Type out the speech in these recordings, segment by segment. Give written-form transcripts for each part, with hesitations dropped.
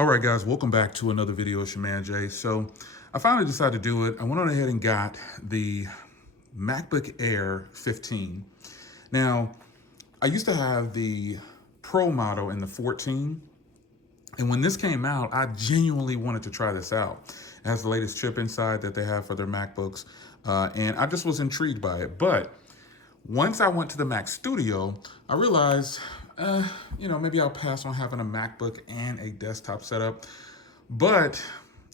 All right, guys, welcome back to another video. It's your man, Jay. So I finally decided to do it. I went on ahead and got the MacBook Air 15. Now, I used to have the Pro model in the 14. And when this came out, I genuinely wanted to try this out. It has the latest chip inside that they have for their MacBooks. And I just was intrigued by it. But once I went to the Mac Studio, I realized, maybe I'll pass on having a MacBook and a desktop setup. But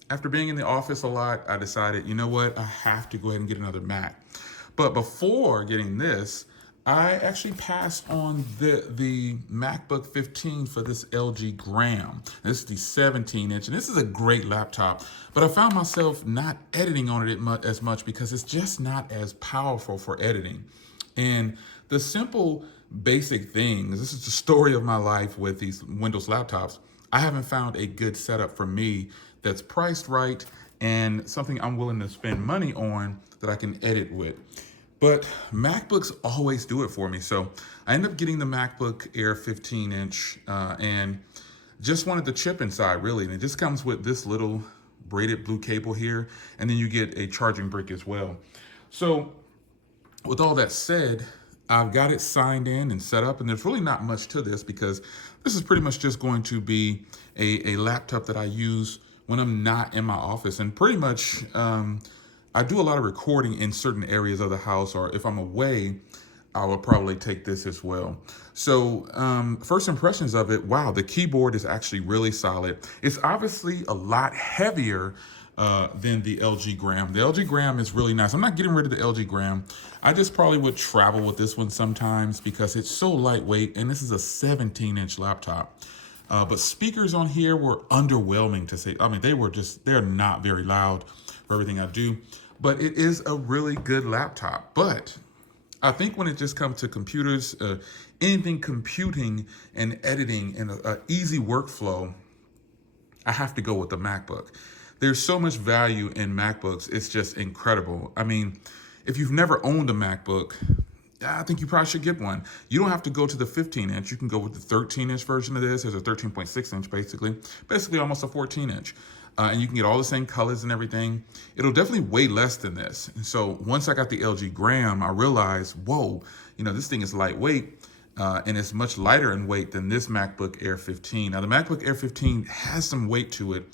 after being in the office a lot, I decided, you know what, I have to go ahead and get another Mac. But before getting this, I actually passed on the MacBook 15 for this LG Gram. This is the 17-inch, and this is a great laptop. But I found myself not editing on it as much because it's just not as powerful for editing. And the simple basic things, this is the story of my life with these Windows laptops. I haven't found a good setup for me that's priced right and something I'm willing to spend money on that I can edit with. But MacBooks always do it for me. So I ended up getting the MacBook Air 15-inch and just wanted the chip inside, really. And it just comes with this little braided blue cable here, and then you get a charging brick as well. So with all that said, I've got it signed in and set up, and there's really not much to this because this is pretty much just going to be a laptop that I use when I'm not in my office. And pretty much, I do a lot of recording in certain areas of the house, or if I'm away, I will probably take this as well. So first impressions of it, wow, the keyboard is actually really solid. It's obviously a lot heavier than the LG Gram. The LG Gram is really nice. I'm not getting rid of the LG Gram. I just probably would travel with this one sometimes because it's so lightweight, and this is a 17-inch laptop. But speakers on here were underwhelming to say. I mean, they're not very loud for everything I do, but it is a really good laptop. But I think when it just comes to computers, anything computing and editing and an easy workflow, I have to go with the MacBook. There's so much value in MacBooks. It's just incredible. I mean, if you've never owned a MacBook, I think you probably should get one. You don't have to go to the 15-inch. You can go with the 13-inch version of this. There's a 13.6-inch, basically almost a 14-inch. And you can get all the same colors and everything. It'll definitely weigh less than this. And so once I got the LG Gram, I realized, whoa, this thing is lightweight. And it's much lighter in weight than this MacBook Air 15. Now, the MacBook Air 15 has some weight to it,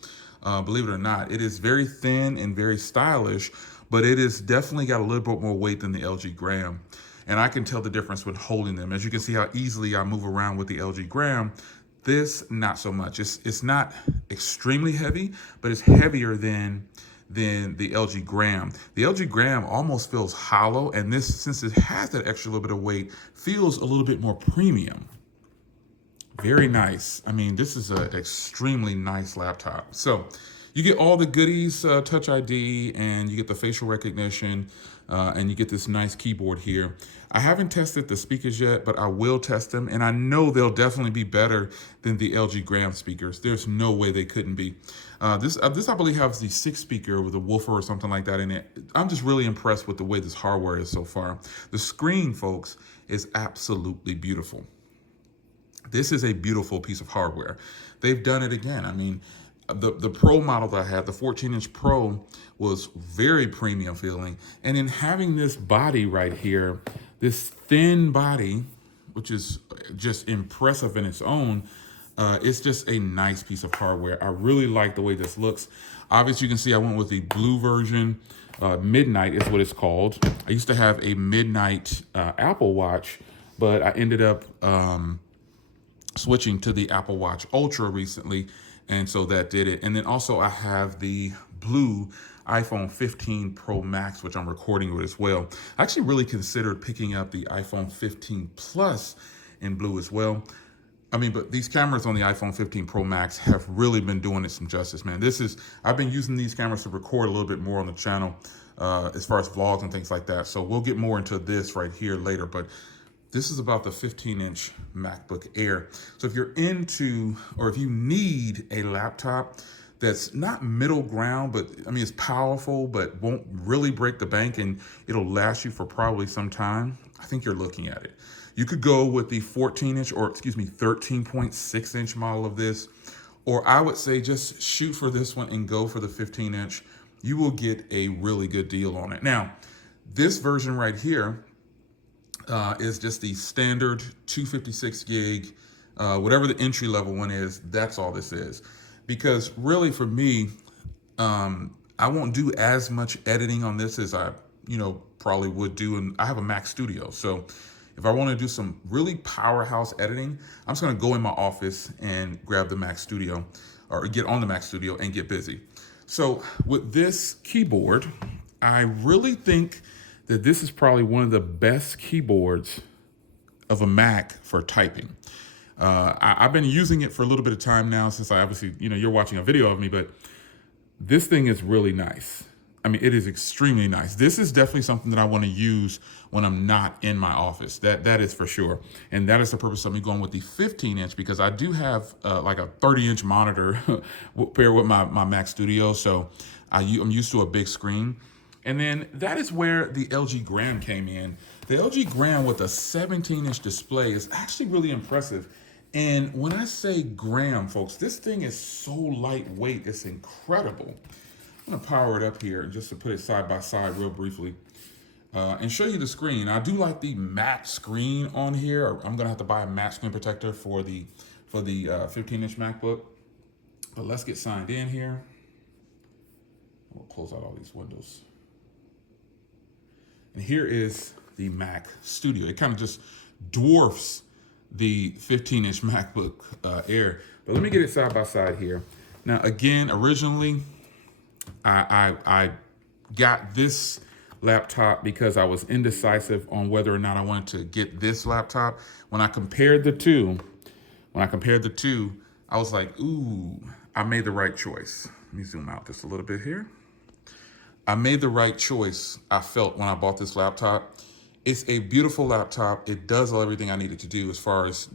believe it or not. It is very thin and very stylish, but it is definitely got a little bit more weight than the LG Gram. And I can tell the difference when holding them. As you can see how easily I move around with the LG Gram. This, not so much. It's not extremely heavy, but it's heavier than the LG Gram. The LG Gram almost feels hollow, and this, since it has that extra little bit of weight, feels a little bit more premium. Very nice. I mean, this is an extremely nice laptop. So you get all the goodies, Touch ID, and you get the facial recognition, and you get this nice keyboard here. I haven't tested the speakers yet, but I will test them, and I know they'll definitely be better than the LG Gram speakers. There's no way they couldn't be. This I believe has the 6-speaker with a woofer or something like that in it. I'm just really impressed with the way this hardware is so far. The screen, folks, is absolutely beautiful. This is a beautiful piece of hardware. They've done it again. I mean, the Pro model that I had, the 14-inch Pro, was very premium feeling. And in having this body right here, this thin body, which is just impressive in its own, it's just a nice piece of hardware. I really like the way this looks. Obviously, you can see I went with the blue version. Midnight is what it's called. I used to have a Midnight Apple Watch, but I ended up switching to the Apple Watch Ultra recently, and so that did it. And then also I have the blue iPhone 15 Pro Max, which I'm recording with as well. I actually really considered picking up the iPhone 15 Plus in blue as well. I mean, but these cameras on the iPhone 15 Pro Max have really been doing it some justice, man. I've been using these cameras to record a little bit more on the channel as far as vlogs and things like that. So we'll get more into this right here later, but this is about the 15-inch MacBook Air. So if you're into, or if you need a laptop that's not middle ground, but I mean, it's powerful, but won't really break the bank and it'll last you for probably some time, I think you're looking at it. You could go with the 13.6-inch model of this, or I would say just shoot for this one and go for the 15-inch. You will get a really good deal on it. Now, this version right here is just the standard 256 gig, whatever the entry level one is, that's all this is. Because really for me, I won't do as much editing on this as I, probably would do. And I have a Mac Studio. So if I want to do some really powerhouse editing, I'm just going to go in my office and grab the Mac Studio or get on the Mac Studio and get busy. So with this keyboard, I really think that this is probably one of the best keyboards of a Mac for typing. I've been using it for a little bit of time now since I obviously, you're watching a video of me, but this thing is really nice. I mean, it is extremely nice. This is definitely something that I want to use when I'm not in my office. That is for sure. And that is the purpose of me going with the 15-inch, because I do have like a 30-inch monitor paired with my Mac Studio. So I'm used to a big screen. And then that is where the LG Gram came in. The LG Gram with a 17-inch display is actually really impressive. And when I say gram, folks, this thing is so lightweight, it's incredible. I'm gonna power it up here just to put it side by side real briefly and show you the screen. I do like the matte screen on here. I'm gonna have to buy a matte screen protector for the 15-inch MacBook. But let's get signed in here. We'll close out all these windows. And here is the Mac Studio. It kind of just dwarfs the 15-inch MacBook Air. But let me get it side by side here. Now, again, originally, I got this laptop because I was indecisive on whether or not I wanted to get this laptop. When I compared the two, I was like, ooh, I made the right choice. Let me zoom out just a little bit here. I made the right choice, I felt, when I bought this laptop. It's a beautiful laptop. It does everything I needed to do as far as,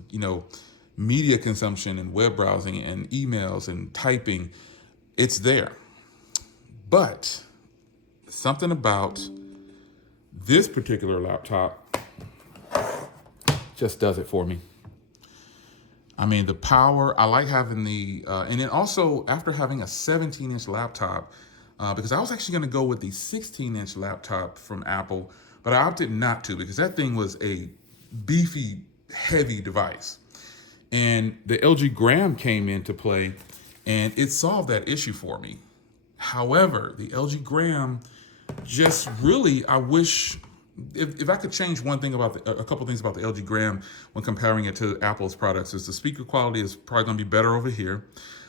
media consumption and web browsing and emails and typing. It's there. But something about this particular laptop just does it for me. I mean, the power, I like having and then also after having a 17-inch laptop, because I was actually going to go with the 16-inch laptop from Apple, but I opted not to because that thing was a beefy, heavy device. And the LG Gram came into play and it solved that issue for me. However, the LG Gram just really, I wish, if I could change one thing about a couple things about the LG Gram when comparing it to Apple's products, is the speaker quality is probably going to be better over here.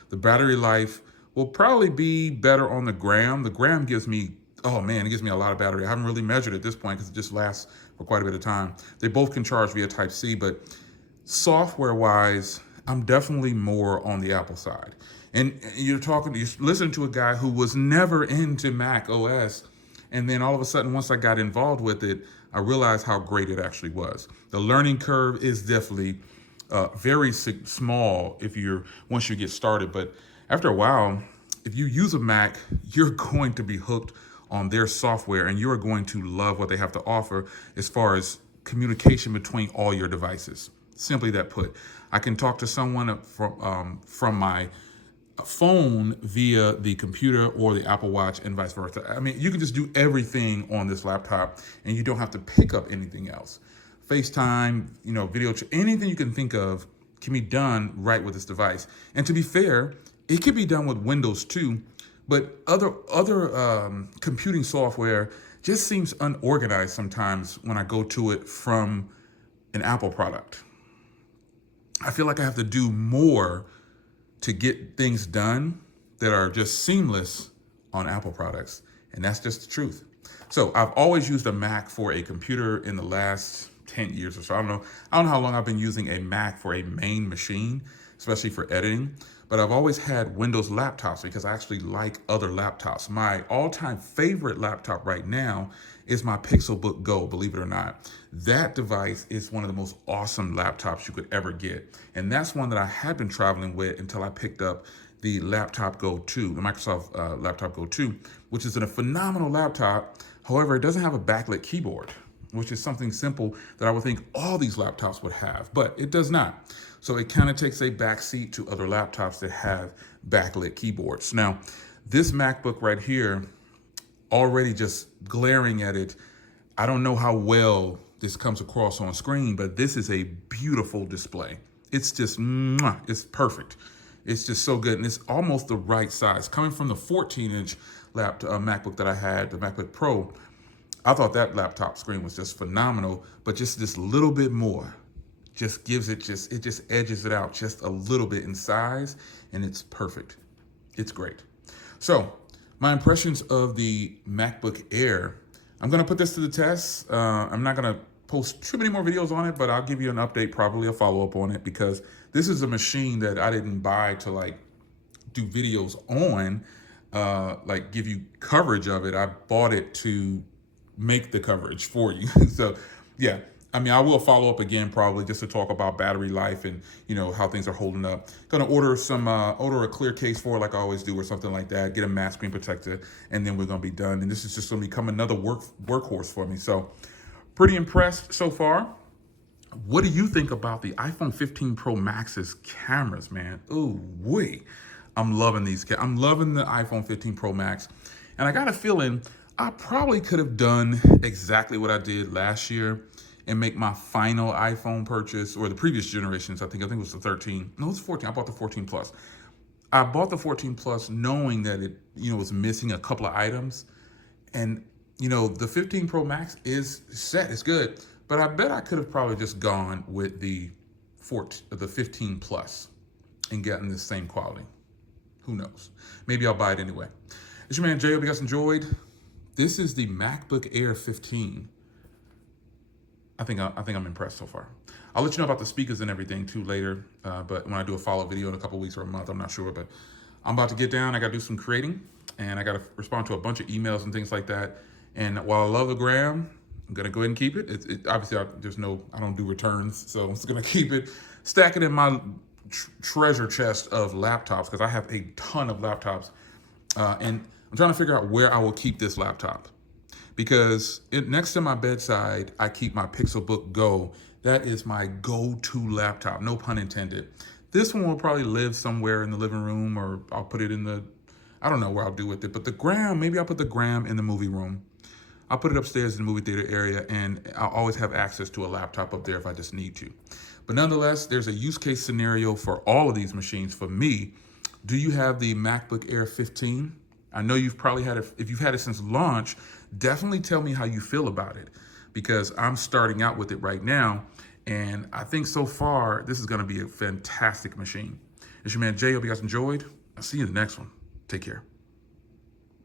The battery life will probably be better on the Gram. The Gram gives me, it gives me a lot of battery. I haven't really measured at this point because it just lasts for quite a bit of time. They both can charge via Type-C, but software-wise, I'm definitely more on the Apple side. And you're listening to a guy who was never into Mac OS, and then all of a sudden, once I got involved with it, I realized how great it actually was. The learning curve is definitely very small once you get started, but after a while, if you use a Mac, you're going to be hooked on their software and you're going to love what they have to offer as far as communication between all your devices. Simply that put, I can talk to someone from my phone via the computer or the Apple Watch and vice versa. I mean, you can just do everything on this laptop and you don't have to pick up anything else. FaceTime, video, anything you can think of can be done right with this device. And to be fair, it can be done with Windows too, but other computing software just seems unorganized sometimes when I go to it from an Apple product. I feel like I have to do more to get things done that are just seamless on Apple products. And that's just the truth. So I've always used a Mac for a computer in the last 10 years or so. I don't know how long I've been using a Mac for a main machine, especially for editing. But I've always had Windows laptops because I actually like other laptops. My all-time favorite laptop right now is my Pixelbook Go, believe it or not. That device is one of the most awesome laptops you could ever get. And that's one that I had been traveling with until I picked up the Laptop Go 2, the Microsoft Laptop Go 2, which is a phenomenal laptop. However, it doesn't have a backlit keyboard, which is something simple that I would think all these laptops would have, but it does not. So it kind of takes a backseat to other laptops that have backlit keyboards. Now, this MacBook right here, already just glaring at it, I don't know how well this comes across on screen, but this is a beautiful display. It's just, it's perfect. It's just so good, and it's almost the right size. Coming from the 14-inch MacBook that I had, the MacBook Pro, I thought that laptop screen was just phenomenal, but just this little bit more just gives it it just edges it out just a little bit in size, and it's perfect. It's great. So my impressions of the MacBook Air, I'm gonna put this to the test. I'm not gonna post too many more videos on it, but I'll give you an update, probably a follow-up on it, because this is a machine that I didn't buy to like do videos on, like give you coverage of it. I bought it to make the coverage for you. So yeah, I mean, I will follow up again probably just to talk about battery life and, you know, how things are holding up. Gonna order a clear case for it like I always do, or something like that, get a matte screen protector, and then we're gonna be done. And this is just gonna become another workhorse for me. So pretty impressed so far. What do you think about the iPhone 15 Pro Max's cameras, man? Ooh, wee. I'm loving these. I'm loving the iPhone 15 Pro Max. And I got a feeling I probably could have done exactly what I did last year and make my final iPhone purchase, or the previous generations. I think it was the 13. No, it's 14. I bought the 14 Plus. I bought the 14 Plus knowing that it, you know, was missing a couple of items. And, you know, the 15 Pro Max is set. It's good. But I bet I could have probably just gone with the 15 Plus and gotten the same quality. Who knows? Maybe I'll buy it anyway. It's your man Jay. Hope you guys enjoyed. This is the MacBook Air 15. I think I'm impressed so far. I'll let you know about the speakers and everything too later. But when I do a follow-up video in a couple weeks or a month, I'm not sure. But I'm about to get down. I got to do some creating, and I got to respond to a bunch of emails and things like that. And while I love the gram, I'm gonna go ahead and keep it. Obviously, I don't do returns, so I'm just gonna keep it, stack it in my treasure chest of laptops, because I have a ton of laptops, and I'm trying to figure out where I will keep this laptop, because next to my bedside, I keep my Pixelbook Go. That is my go-to laptop, no pun intended. This one will probably live somewhere in the living room, or I'll put it in I don't know where I'll do with it, but the gram, maybe I'll put the gram in the movie room. I'll put it upstairs in the movie theater area, and I'll always have access to a laptop up there if I just need to. But nonetheless, there's a use case scenario for all of these machines. For me, do you have the MacBook Air 15? I know you've probably had it. If you've had it since launch, definitely tell me how you feel about it, because I'm starting out with it right now, and I think so far, this is gonna be a fantastic machine. It's your man Jay. Hope you guys enjoyed. I'll see you in the next one. Take care.